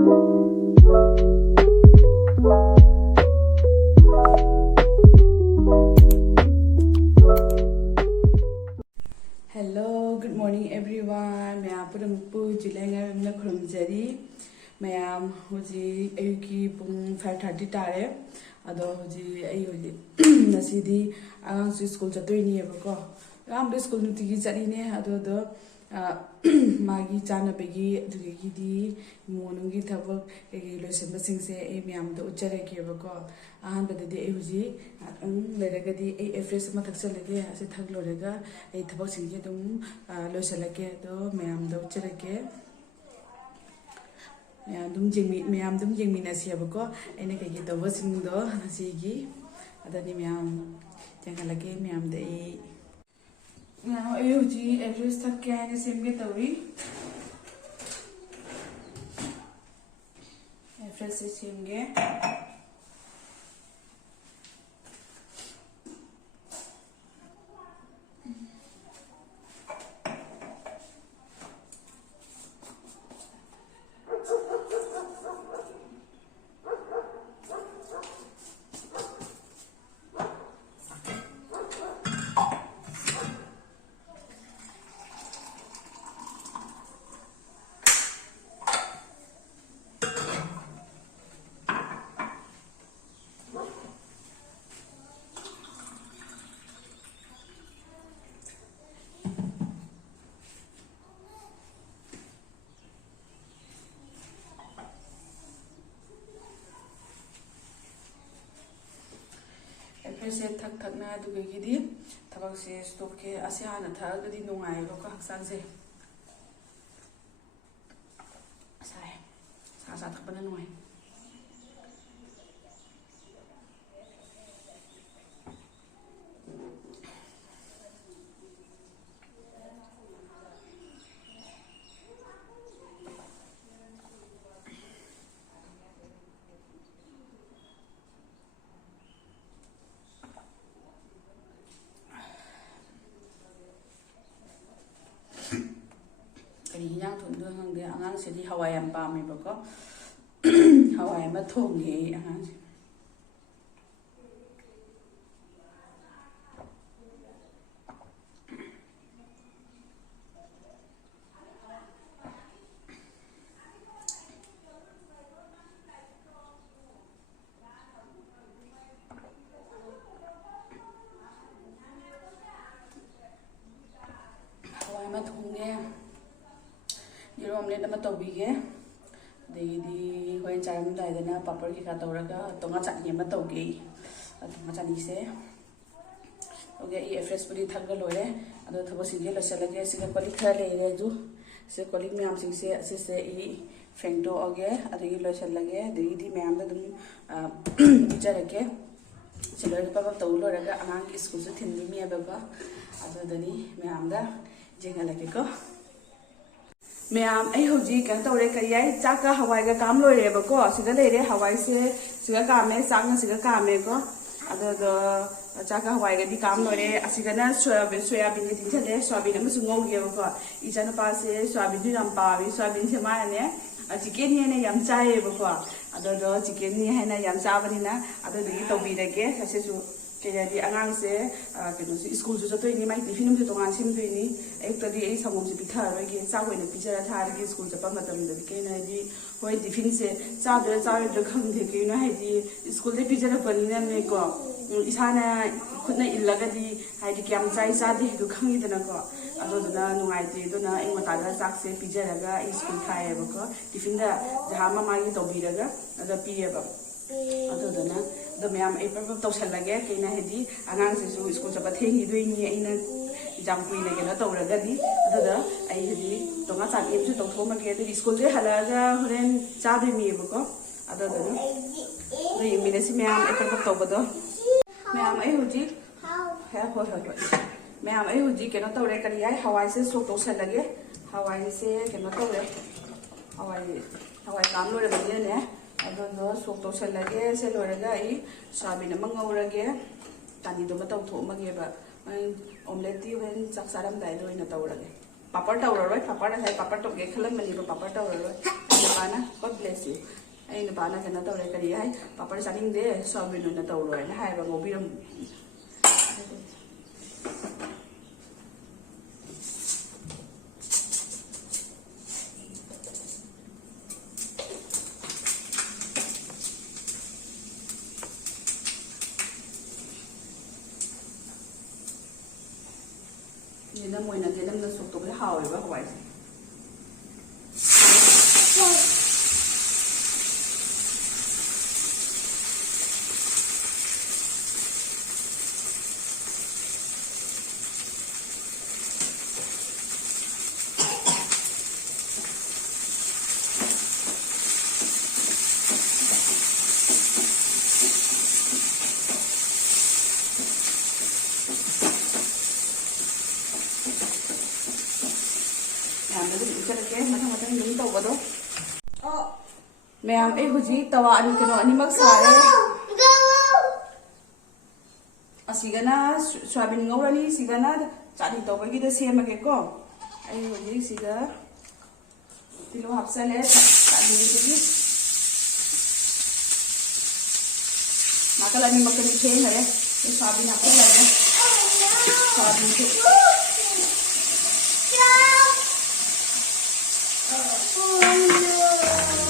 Hello, good morning everyone. Mayam pudampu jilenga memna khurumjari. Mayam hoji ayuki pung 5:30 tare. Ado hoji ay hoji nasidi ang school chatoini ebako. Am school nutigi charine ado magi chana pegi dugi di monungi thabak egi loisemba singse ay mayam do uchare ki ebako. Ahan badadi ay hoji leraga di ay fresh ma thakchalage ase thagloraga ay thabak singje dum loisalage do mayam do uchare ke mayam dum jingmi na siabako ene kegi do wasing do nasigi adani mayam jangalage mayam dai now ay hoji address thakke ane semge tawi address semge से थक थकना दुगेगी थबक से stove के असे हाना थगदी नुंगाइबो का हक्सांग से साय सा थकपना नुंगाइ yang thundu hangde angang sedi hawai am pa me bako hawai ma thonge angang hawai ma thonge omelette ama tawbige deidi hoi charam daidana papar ki ka tawraga tonga chani ama tawge tonga chani se oge e fresh puri thagga lore ado thabo singe losalage siga kolik khare le ju se kolik myam sing se e frengdo oge adagi losalage deidi myam da dum bijarage chilor papa tawlo raga anang school se thinni mi ababa ado dani myam da jengalage ko ma'am आई हौजी कन तौरे करियाई चाका हवाई का काम लोरेबको सिदा लेरे हवाई से सिगा कामे चांग सिगा कामे को अदो चाका हवाई गदी काम लोरे असिगना सोयाबीन नि दिनथले सोयाबीन अमसु ngौगेबको इजाना पासे सोयाबीन दु नाम पावी सोयाबीन से माने चिकन ने याम चाएबको अदो चिकन नि हैना याम चाबनिना अदो दगी तौबीरगे ससेसु केयादी अंगांग से केनो स्कूल जो जतोइनी माइ टिफिन से तोंगान सिमदोइनी एकतदी ए समोम से पिथारोगे चावैना पिजरा थारगे स्कूल जपा मतमदि केनादी होय टिफिन से चादो खंगदे केनो हाइदी स्कूल दे पिजरा पनिना नेको इसाना खुदना इल्लगदी हाइदी क्याम चाइ चादे दु खंगिदनाको अदोदना नुगाइते दोना ए मतादा चाक से पिजरागा स्कूल थायेबको टिफिन दा जहा मामागी तोबिरागा अदा पियेबा अदोदना द मैम ए पर तौसलगे केना हेदी आंगांग से स्कूल चपा थेंगी दोइनी एना एग्जाम कुइने केना तौरगदी अददा आई हेदी तोंगा चाकेम से तौथोमगे अदि स्कूल दे हलागा होरेन चादेमीबको अददनु द यमिनेसी मैम ए पर तौबदो मैम आई होजी है हो मैम आई होजी केना तौरे करी है हवाई से सोक तौसलगे हवाई से केना तौरे हवाई काम लोरे बनिने अदो सोक तौसलगे से लोरगा आई सोयाबीन अमा ngौरगे तानी दो तौथोमगेबा omelette दी वेन चाक सारमदाय लोइना तौरगे पापड़ तौररोय पापड़ है पापड़ तौगे खलमनिबा पापड़ तौररोय पाना God bless you ꯅꯨꯄꯥꯅ ꯀꯩꯅꯣ ꯇꯧꯔꯦ ꯀꯔꯤ ꯍꯥꯏ ꯄꯥꯄꯔ ꯆꯥꯅꯤꯡꯗꯦ ꯁꯣꯌꯥꯕꯤꯟ ꯑꯣꯏꯅ ꯇꯧꯔꯣꯏꯅ ꯍꯥꯏꯕ ꯉꯧꯕꯤꯔꯝ ꯌꯦꯅꯝ ꯑꯣꯏꯅ ꯌꯦꯅꯝꯅ ꯁꯣꯛ ꯇꯧꯕꯁꯦ ꯍꯥꯎꯋꯦꯕ ꯍꯋꯥꯏꯁꯦ ꯃꯌꯥꯝꯗ ꯑꯗꯨꯝ ꯎꯠꯆꯔꯛꯀꯦ ꯃꯊꯪ ꯃꯊꯪ ꯑꯗꯨꯝ ꯇꯧꯕꯗꯣ ꯃꯌꯥꯝ ꯑꯩ ꯍꯧꯖꯤꯛ ꯇꯋꯥ ꯀꯩꯅꯣ ꯑꯅꯤꯃꯛ ꯁꯥꯔꯦ ꯑꯁꯤꯒꯅ ꯁꯣꯌꯥꯕꯤꯟ ꯉꯧꯔꯅꯤ ꯁꯤꯒꯅ ꯆꯥꯅꯤ ꯇꯧꯕꯒꯤꯗ ꯁꯦꯝꯃꯒꯦꯀꯣ ꯑꯩ ꯍꯧꯖꯤꯛ ꯁꯤꯗ ꯇꯤꯜꯍꯧ ꯍꯥꯞꯆꯜꯂꯦ ꯆꯥꯅꯤꯒꯤꯗꯨꯒꯤ ꯅꯥꯀꯜ ꯑꯅꯤꯃꯛꯇꯗꯤ ꯐꯦꯡꯈꯔꯦ ꯁꯣꯌꯥꯕꯤꯟ ꯍꯥꯞꯆꯜꯂꯒꯦ ꯁꯣꯌꯥꯕꯤꯟꯁꯦ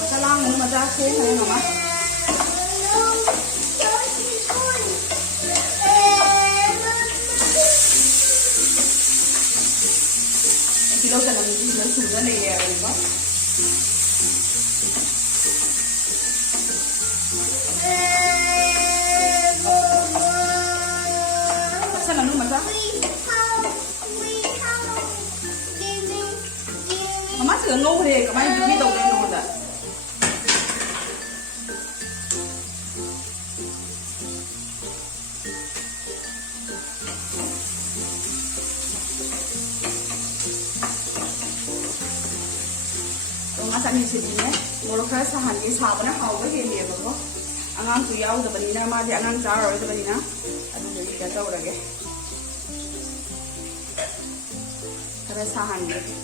मचा लांग नहीं मचा से है मामा किलो का नमक किलो सुगर ले लिया इनको अच्छा नमक मचा मामा चल ngâu thế các bạn đi đâu đây ngâu đã Tunggu saat ini sedihnya, murah sahan ini sahabatnya hawa ke dia bapak, angang tu yau tu beri nama dia angang cara itu beri nama, aduh jadi kita tahu lagi, karena sahan ini.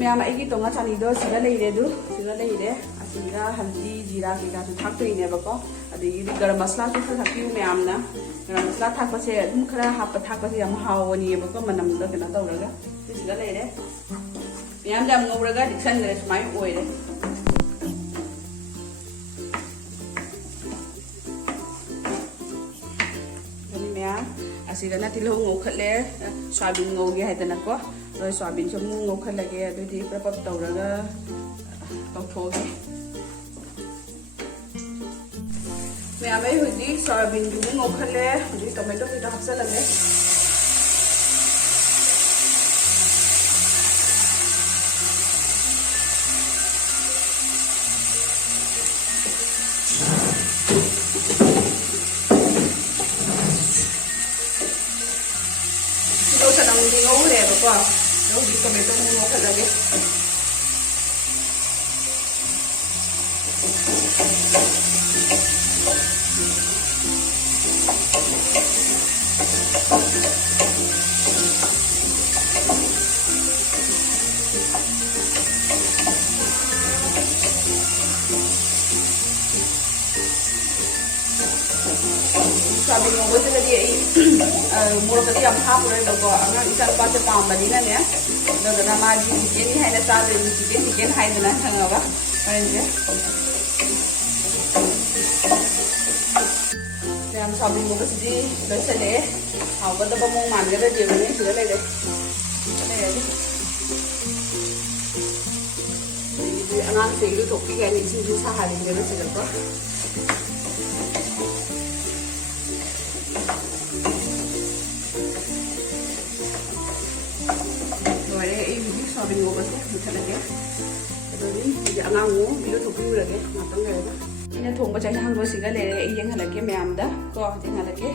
Ma'am आई तोंगा चानीदो सिगा लेरे दु सिगा लेरे असिगा हल्दी जीरा केका सु थाक्तोइनेबको अदिगी गरम मसला सु थाक्तिउ मैमना गरम मसला थाक्पसे अदुम खरा हाप थाक्पसे याम हावनिबको मनमदा केना तौरगा सिगा लेरे मैम जाम ngौरगा डिक्सन गरे सुमाय ओइरे मैम असिगना तिलौ ngौखले सोयाबीन ngौगे हाइदनको rồi soybean cho ngu ngô khăn lagi ada di berapa tau raga tau thoge me amai hudi soybean juga ngô khăn le hudi tomato kita hapsa lagi kita sedang di ngô le bapak Lalu di tomato mo ka lagi. Sabi mo, wala na di मोरकती हम हापुरेबको अगर इचा पासे पाम्बनिनाने अदुना मागी chicken हाइना चादोनि chicken हाइदना खंगाबा हरेंजे ma'am साबिन मोबसिदि लोइसले हावगदबा मो मानगदा देबने सिदा लेदे लेदे अनांग से इरु थोपी गाइने इसिंजु साहालिंगे सिदा Bingo kasi talaga. Ito din, hindi ang ango, bilo to puro lagi, matang lagi. Ina thong ba chay hanggo siga le, iyang halagi mayam da, ko ding halagi.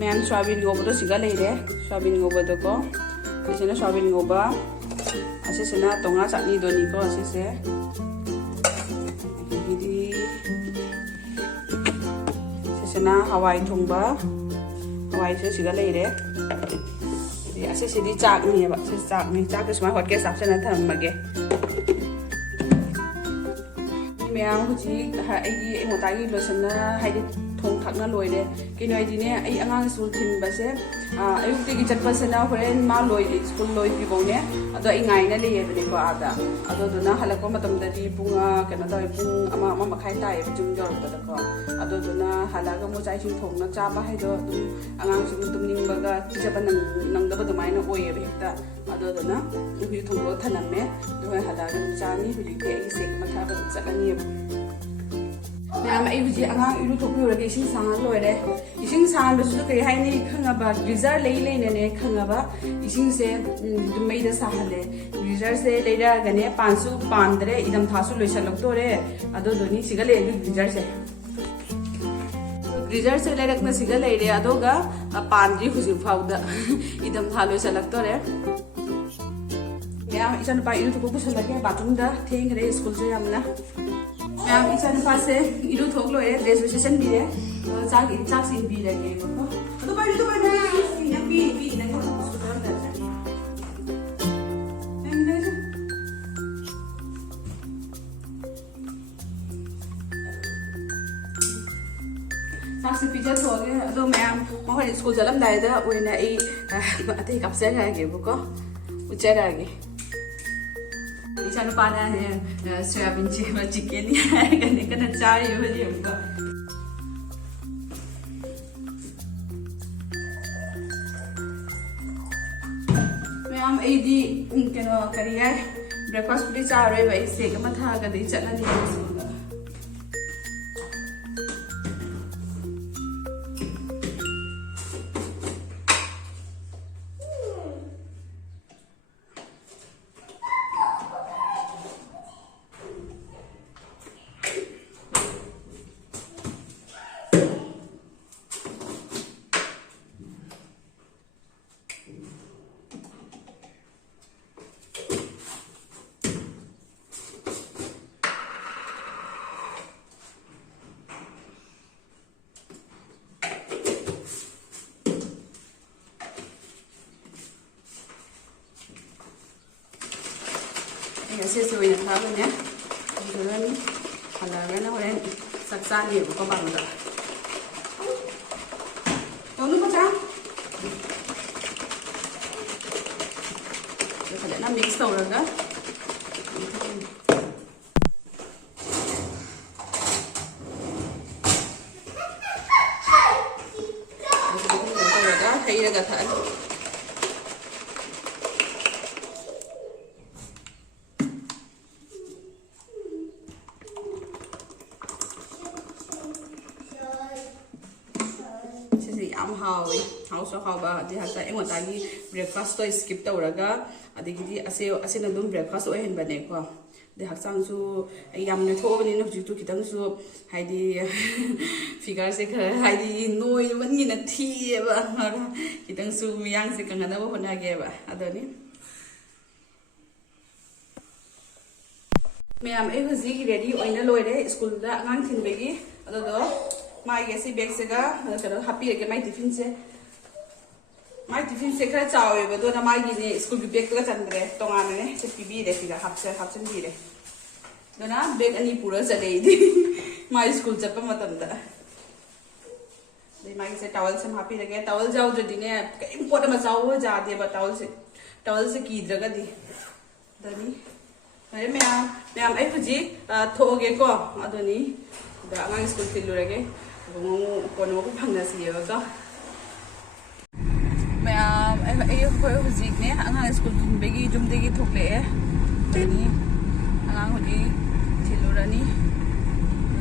Mayam soybean go ba to siga le re, soybean go ba to ko. Kasi na soybean go ba, asi sina tonga chutney do ni ko asi se. Hindi asi sina hawai thong ba, hawai se siga le re. Asi di chak ni ba si chak ni chak ke sma hot ke sap sana tham mage me ang huji ha ai ngota gi lo sana hai di thong thak na loi de ke noi di ne ai angang school thin ba se ayuk te gi chat pa sana horen ma loi school loi bi bo ne ado ai ngai na le ye de ko ada ado do na hala ko matam da di punga ke na doi pung ama makhai tai ba jung jor da ko ado do na hala ga mo chai sing thong na cha ba hai do angang sing tum ning ba ga ti cha ba nang da ba do mai na oi ye hekta ado do na hu thong lo thanam me do hala ga cha ni hu ke ai se ma tha ba cha ka ni ma'am आई अगांग इरु थोपी इसिंग सांगा लोरे इसिंग सांगा बसु कई हाइने खंगाबा geyser लेने खंगाबा इसिंग से दुमैदा साहले गिजर से लेरा गने पांसु पांदरे इदम थासु लोइसलक्तोरे अदो दोनी सिगले गिजर से गिजर से लेरकना सिगले रे अदोगा पांद्री हुजि फाउदा इदम था लोइसलक्तोरे मैम इसन पा इरु थोपु सलके बाथरूम दा थेंग रे स्कूल से हमना मैम इचा पासे इरु थोक लो है ड्रेस वेसेशन भी है चाक सिंग भी लगे को तो पर ना भी ना को सुधर कर चाक से पिज्जा थोगे तो मैम मोहर स्कूल चलम दायदा ओइना ए अते कपसे गागे को उचरा गे इचा पाना है सोयाबीन चिकन है कने कने चाय हो जे हमको मैम एदी कनो करिया ब्रेकफास्ट पुरी चारे भाई से कमा था गदि चलनी ऐसे से वही था बने दुरन हलागे ना होरेन सक्सा ने को बांदा तोनु बचा ये खले ना मिक्स तौरगा हैरगा था हाउस हाउबा दिहासा एंगोतागी ब्रेकफास्ट तो स्किप तौरगा अदिगिदी असे नदुम ब्रेकफास्ट ओहनबने को दे हक्सांसु यामने थोबनि न हुजु खितंसु हाइदी फिगर से खर हाइदी नोय वननि न थीबा खितंसु मियांग से कंगना होनागेबा अदनी मैम ए हुजी रेडी ओइना लोइरे स्कूल दा अंगांग थिनबेगी अदो माई गेसी बैग से गा कनो हैप्पी के माई टिफिन से खरा चावे बदो ना माई ने स्कूल की बैग तो चंद्रे तोंगाने ने से पीबी रे फिगा हापसन भी रे दोना बैग अनि पूरा चले दी माई स्कूल चप्पा मतम दा मागी से टॉवल से हापी लगे टॉवल जाओ जो दिने कई पोट में जाओ जाते बा टॉवल से की द्रगा दी दनी अरे मैं आई हुजी थोगे को अदनी दा अंग स्कूल तिलुरगे कोनो को फंगना सियगा मैं आई हुजी ने अंग स्कूल तिनबेगी जुमदेगी थोकले दनी अंग हुजी तिलुरनी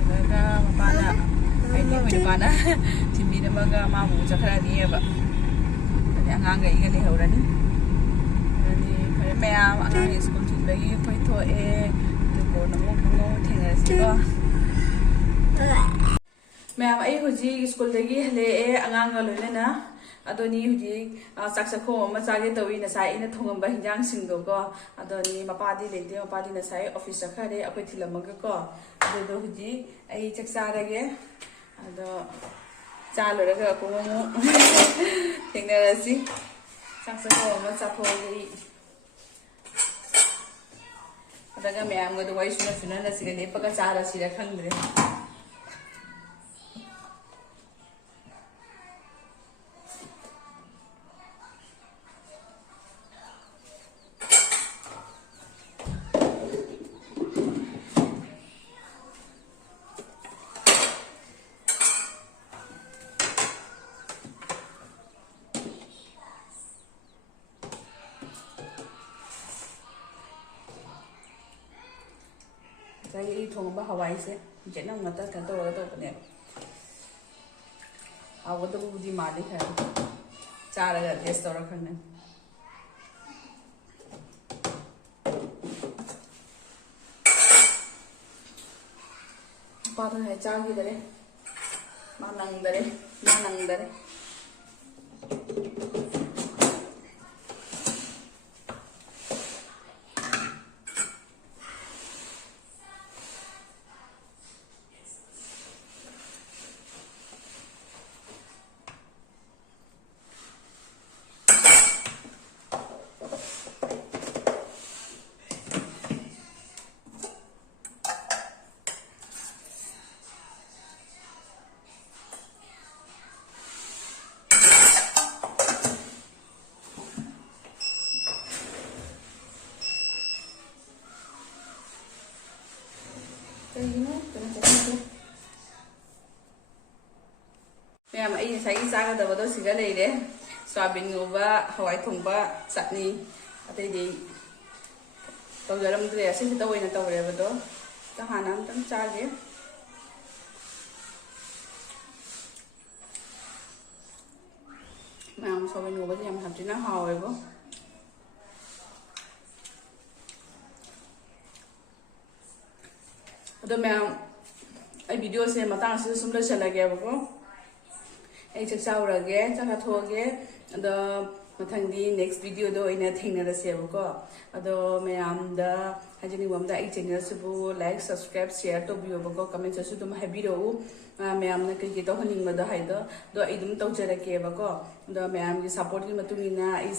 daga mapana ay ni mo mana timbi na mga mamu sa krani ba ani ang ga iga ni hawrani ani pare mayam ang school tin bagi koi to to ko na mo ngo thenga si ba mayam ai huji school dagi hale angang ga loina na adoni huji saksa ko ma chage tawi na sai ina thongam ba hinjang singdo ko adoni mapadi lente mapadi na sai office khare akoi thilamaga ko ado huji ai chaksa rage ado chalo raga ko mo thengna rasi saksa ko ma chapho gi adaga mayam ga doi suna na sigale paga chara sira khangre cái thùng bao hawai se chỉ nằm ngắt cái tôi này áo cái tôi đi mà đi khai cha là cái store khăn này ba thằng này cha gì đấy mà nằng đấy Mẹ mà anh thấy sao cái đó xí cái này đấy, soybean ngova, hawai thongba, chutney, đây đi, tao giờ làm cái gì xin tao quên tao rồi đó, tao hà nam tao cha cái, mà soybean ngova thì em làm chuyện nó hào rồi bố. Đó mẹ ai video xem mà tao sẽ xuống đây xem lại cái bố. Ai chắc sao rồi ghé, chắc là thua ghé. Đó mà thằng đi next video đó anh thấy nó sẽ bố. Đó mẹ đó hay cho nên bấm đại channel sẽ bố like, subscribe, share to video bố comment cho số mà hay video mẹ nó cái đó hình mà đó hay đó. Đó ai đúng tao chơi cái bố. Đó mẹ cái support cái mà tụi mình ai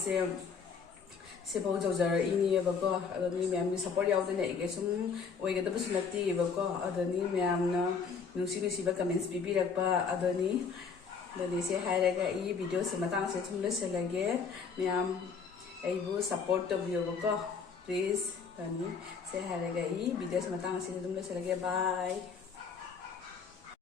sẽ bao giờ giờ ini bako adoni ma'am ni support yaw dana ige sum oiga da basunati bako adoni ma'am na nusi ba comments bibirakpa adoni dani se hairaga I video se matang se thumle selage ma'am aibu support to video bako please dani se hairaga I video se matang se thumle selage bye.